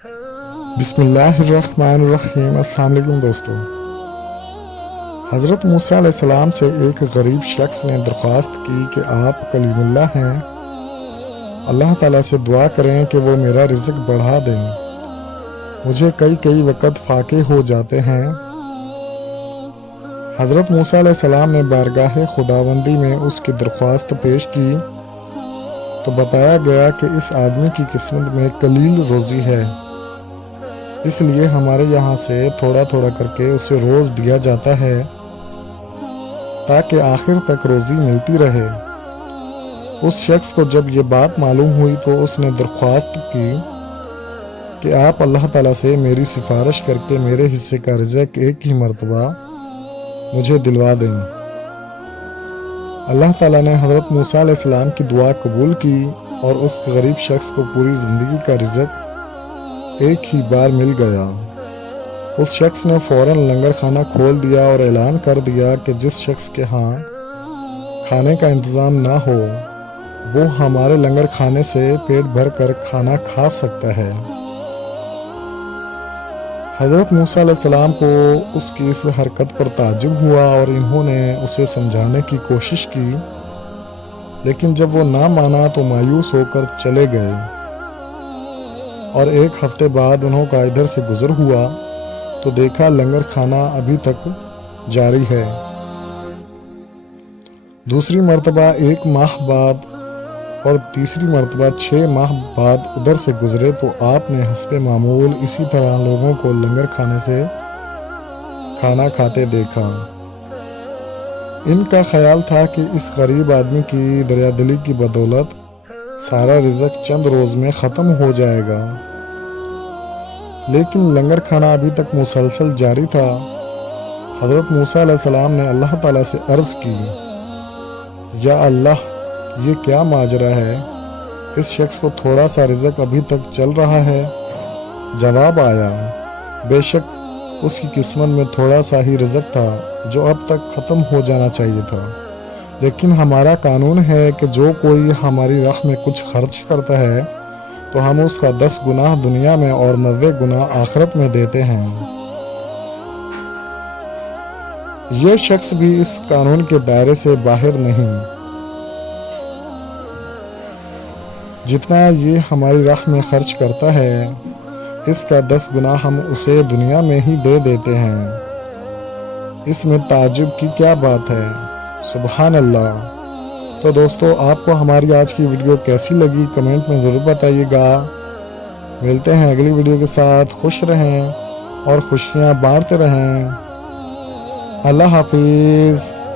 बिस्मिल्लाहिर्रहमानिर्रहीम। अस्सलाम वालेकुम दोस्तों। हज़रत मूसा अलैहिस्सलाम से एक गरीब शख्स ने दरख्वास्त की कि आप कलीमुल्लाह हैं, अल्लाह ताला से दुआ करें कि वो मेरा रिज़्क बढ़ा दें, मुझे कई वक्त फाके हो जाते हैं। हज़रत मूसा अलैहिस्सलाम ने बारगाह खुदावंदी में उसकी दरख्वास्त पेश की तो बताया गया कि इस आदमी की किस्मत में कलील रोज़ी है, इसलिए हमारे यहाँ से थोड़ा थोड़ा करके उसे रोज़ दिया जाता है ताकि आखिर तक रोज़ी मिलती रहे। उस शख्स को जब ये बात मालूम हुई तो उसने दरख्वास्त की कि आप अल्लाह ताला से मेरी सिफारिश करके मेरे हिस्से का रिज़्क एक ही मर्तबा मुझे दिलवा दें। अल्लाह ताला ने हज़रत मूसा अलैहिस्सलाम की दुआ कबूल की और उस गरीब शख्स को पूरी ज़िंदगी का रिज़्क एक ही बार मिल गया। उस शख्स ने फ़ौरन लंगर खाना खोल दिया और ऐलान कर दिया कि जिस शख्स के यहाँ खाने का इंतज़ाम ना हो वो हमारे लंगर खाने से पेट भर कर खाना खा सकता है। हज़रत मूसा अलैहिस्सलाम को उसकी इस हरकत पर ताज्जुब हुआ और इन्होंने उसे समझाने की कोशिश की, लेकिन जब वो ना माना तो मायूस होकर चले गए और एक हफ्ते बाद उन्होंने इधर से गुज़र हुआ तो देखा लंगर खाना अभी तक जारी है। दूसरी मर्तबा 1 माह बाद और तीसरी मर्तबा 6 माह बाद उधर से गुज़रे तो आपने हस्बे मामूल इसी तरह लोगों को लंगर खाने से खाना खाते देखा। इनका ख्याल था कि इस गरीब आदमी की दरियादिली की बदौलत सारा रिज़्क चंद रोज़ में ख़त्म हो जाएगा, लेकिन लंगर खाना अभी तक मुसलसल जारी था। हज़रत मूसा अलैहिस्सलाम ने अल्लाह ताला से अर्ज़ की, या अल्लाह, ये क्या माजरा है, इस शख्स को थोड़ा सा रिज़्क अभी तक चल रहा है। जवाब आया, बेशक उसकी किस्मत में थोड़ा सा ही रिज़्क था जो अब तक ख़त्म हो जाना चाहिए था, लेकिन हमारा कानून है कि जो कोई हमारी राह में कुछ खर्च करता है तो हम उसका 10 गुनाह दुनिया में और 90 गुनाह आखिरत में देते हैं। यह शख्स भी इस कानून के दायरे से बाहर नहीं। जितना ये हमारी राह में खर्च करता है इसका 10 गुना हम उसे दुनिया में ही दे देते हैं। इसमें ताज्जुब की क्या बात है, सुभान अल्लाह। तो दोस्तों, आपको हमारी आज की वीडियो कैसी लगी कमेंट में ज़रूर बताइएगा। मिलते हैं अगली वीडियो के साथ। खुश रहें और खुशियाँ बांटते रहें। अल्लाह हाफिज़।